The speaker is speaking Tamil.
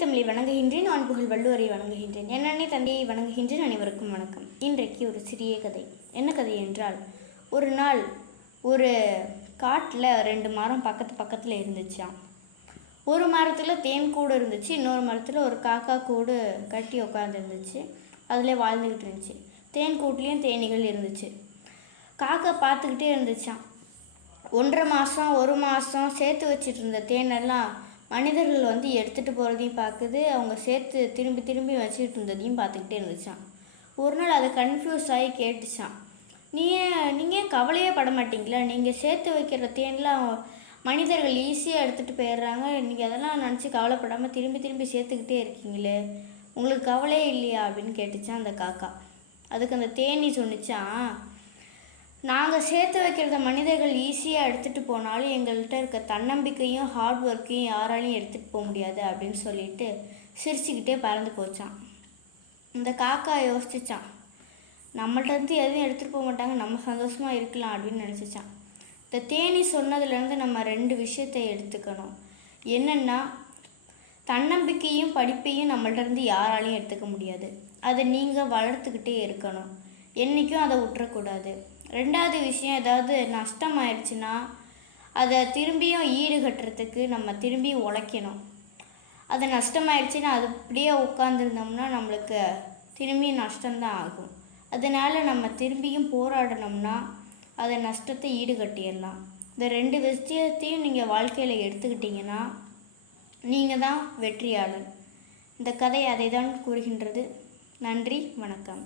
தமிழை வணங்குகின்றேன், ஆண்புகழ் வள்ளுவரை வணங்குகின்றேன், என் அன்னை தந்தையை வணங்குகின்றேன். அனைவருக்கும் வணக்கம். இன்றைக்கு ஒரு சிறிய கதை. என்ன கதை என்றால், ஒரு நாள் ஒரு காட்டில் 2 மரம் பக்கத்தில் இருந்துச்சாம். ஒரு மரத்தில் தேன் கூடு இருந்துச்சு, இன்னொரு மரத்தில் ஒரு காக்கா கூடு கட்டி உட்காந்துருந்துச்சு. அதில் வாழ்ந்துக்கிட்டு இருந்துச்சு. தேன் கூட்லேயும் தேனீகள் இருந்துச்சு. காக்கா பார்த்துக்கிட்டே இருந்துச்சான். 1.5 மாதம் 1 மாதம் சேர்த்து வச்சுட்டு இருந்த தேனெல்லாம் மனிதர்கள் எடுத்துகிட்டு போகிறதையும் பார்க்குது, அவங்க சேர்த்து திரும்பி வச்சுக்கிட்டு இருந்ததையும் பார்த்துக்கிட்டே இருந்துச்சான். ஒரு நாள் அதை கன்ஃபியூஸ் ஆகி கேட்டுச்சான், நீங்கள் கவலையே பட மாட்டீங்களா? நீங்கள் சேர்த்து வைக்கிற தேன்லாம் மனிதர்கள் ஈஸியாக எடுத்துகிட்டு போயிடுறாங்க, நீங்கள் அதெல்லாம் நினச்சி கவலைப்படாமல் திரும்பி சேர்த்துக்கிட்டே இருக்கீங்களே, உங்களுக்கு கவலையே இல்லையா அப்படின்னு கேட்டுச்சான் அந்த காக்கா. அதுக்கு அந்த தேனி சொன்னிச்சான், நாங்கள் சேர்த்து வைக்கிறத மனிதர்கள் ஈஸியாக எடுத்துகிட்டு போனாலும் எங்கள்கிட்ட இருக்க தன்னம்பிக்கையும் ஹார்ட் ஒர்க்கையும் யாராலையும் எடுத்துகிட்டு போக முடியாது அப்படின்னு சொல்லிட்டு சிரிச்சுக்கிட்டே பறந்து போச்சான். இந்த காக்கா யோசிச்சான், நம்மள்ட்ட எதுவும் எடுத்துகிட்டு போக மாட்டாங்க, நம்ம சந்தோஷமாக இருக்கலாம் அப்படின்னு நினச்சிச்சான். இந்த தேனி சொன்னதுலேருந்து நம்ம 2 விஷயத்தை எடுத்துக்கணும். என்னென்னா, தன்னம்பிக்கையும் படிப்பையும் நம்மள்ட்ட யாராலையும் எடுத்துக்க முடியாது, அதை நீங்கள் வளர்த்துக்கிட்டே இருக்கணும், என்றைக்கும் அதை விட்டுறக்கூடாது. 2வது விஷயம், ஏதாவது நஷ்டம் ஆயிடுச்சுன்னா அதை திரும்பியும் ஈடுகட்டுறதுக்கு நம்ம திரும்பி உழைக்கணும். அது நஷ்டமாயிடுச்சுன்னா அது அப்படியே உட்காந்துருந்தோம்னா நம்மளுக்கு திரும்பி நஷ்டம்தான் ஆகும். அதனால் நம்ம திரும்பியும் போராடினோம்னா அதை நஷ்டத்தை ஈடுகட்டிடலாம். இந்த 2 விஷயத்தையும் நீங்கள் வாழ்க்கையில் எடுத்துக்கிட்டிங்கன்னா நீங்கள் தான் வெற்றியாளர். இந்த கதை அதை தான் கூறுகின்றது. நன்றி, வணக்கம்.